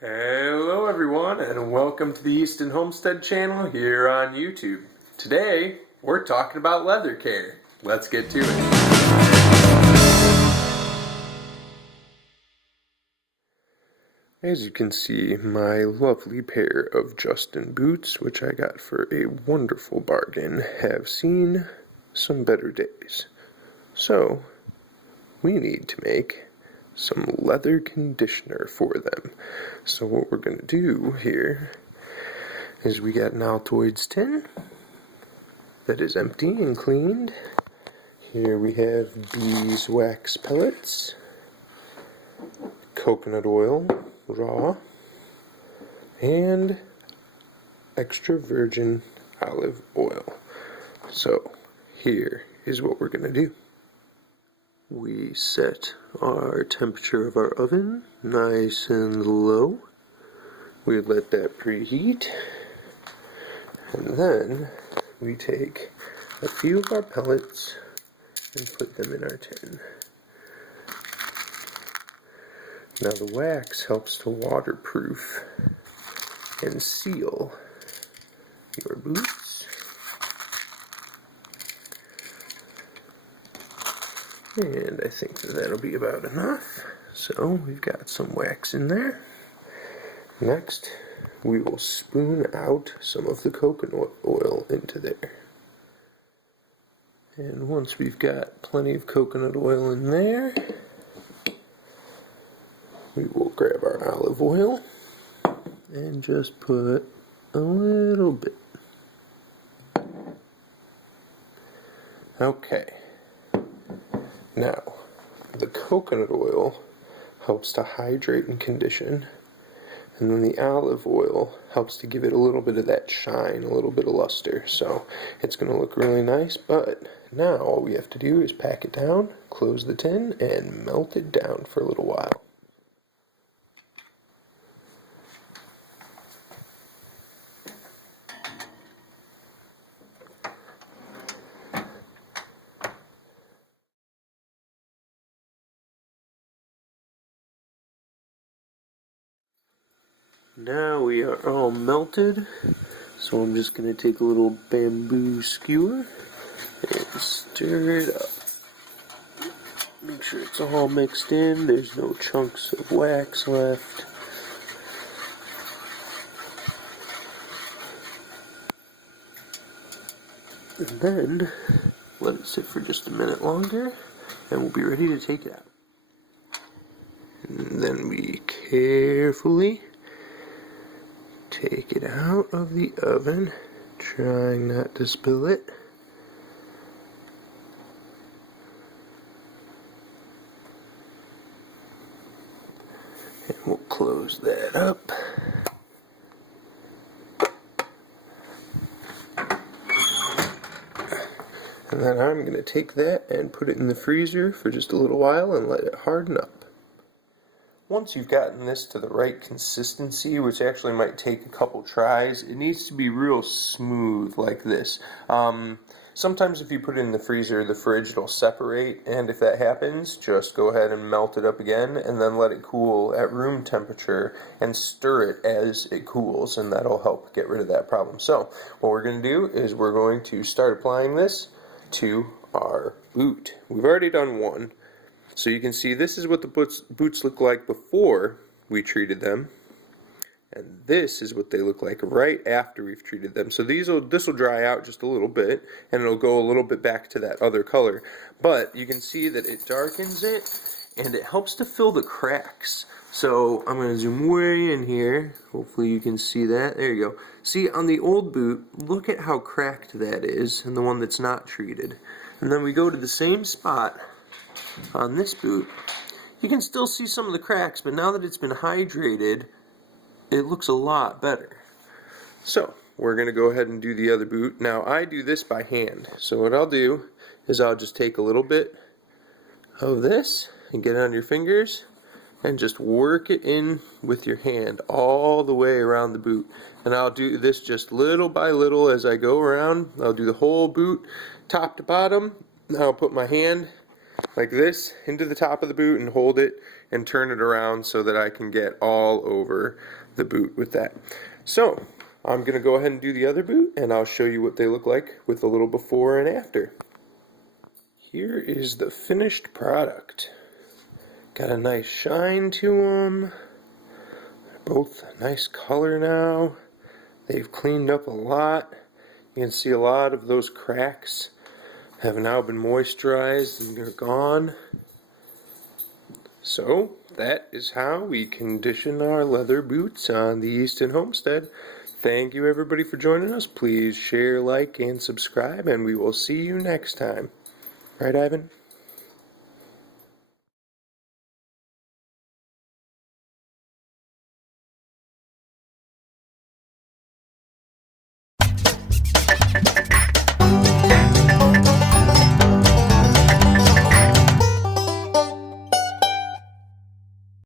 Hello everyone and welcome to the Easton Homestead channel here on YouTube. Today we're talking about leather care. Let's get to it. As you can see, my lovely pair of Justin boots, which I got for a wonderful bargain, have seen some better days. So we need to make some leather conditioner for them. So what we're going to do here is we got an Altoids tin that is empty and cleaned. Here we have beeswax pellets, coconut oil, raw, and extra virgin olive oil. So here is what we're going to do. We set our temperature of our oven nice and low. We let that preheat, and then we take a few of our pellets and put them in our tin. Now the wax helps to waterproof and seal your boots. And I think that'll be about enough. So we've got some wax in there. Next, we will spoon out some of the coconut oil into there. And once we've got plenty of coconut oil in there, we will grab our olive oil and just put a little bit. Okay. Now, the coconut oil helps to hydrate and condition, and then the olive oil helps to give it a little bit of that shine, a little bit of luster. So it's going to look really nice, but now all we have to do is pack it down, close the tin, and melt it down for a little while. Now we are all melted, so I'm just going to take a little bamboo skewer and stir it up. Make sure it's all mixed in, there's no chunks of wax left. And then let it sit for just a minute longer, and we'll be ready to take it out. And then we carefully take it out of the oven, trying not to spill it. And we'll close that up. And then I'm going to take that and put it in the freezer for just a little while and let it harden up. Once you've gotten this to the right consistency, which actually might take a couple tries, it needs to be real smooth like this. Sometimes if you put it in the freezer, the fridge will separate, and if that happens, just go ahead and melt it up again, and then let it cool at room temperature, and stir it as it cools, and that'll help get rid of that problem. So, what we're going to do is we're going to start applying this to our boot. We've already done one. So you can see this is what the boots look like before we treated them, and this is what they look like right after we've treated them. So this will dry out just a little bit, and it'll go a little bit back to that other color. But you can see that it darkens it, and it helps to fill the cracks. So I'm going to zoom way in here. Hopefully you can see that. There you go. See, on the old boot, look at how cracked that is, and the one that's not treated. And then we go to the same spot on this boot. You can still see some of the cracks, but now that it's been hydrated, it looks a lot better. So we're going to go ahead and do the other boot. Now I do this by hand, so what I'll do is I'll just take a little bit of this and get it on your fingers and just work it in with your hand all the way around the boot. And I'll do this just little by little as I go around. I'll do the whole boot top to bottom. Now I'll put my hand like this into the top of the boot and hold it and turn it around so that I can get all over the boot with that. So I'm going to go ahead and do the other boot, and I'll show you what they look like with a little before and after. Here is the finished product. Got a nice shine to them. They're both a nice color now. They've cleaned up a lot. You can see a lot of those cracks have now been moisturized and they're gone. So that is how we condition our leather boots on the Easton Homestead. Thank you everybody for joining us. Please share, like, and subscribe, and we will see you next time. Right, Ivan?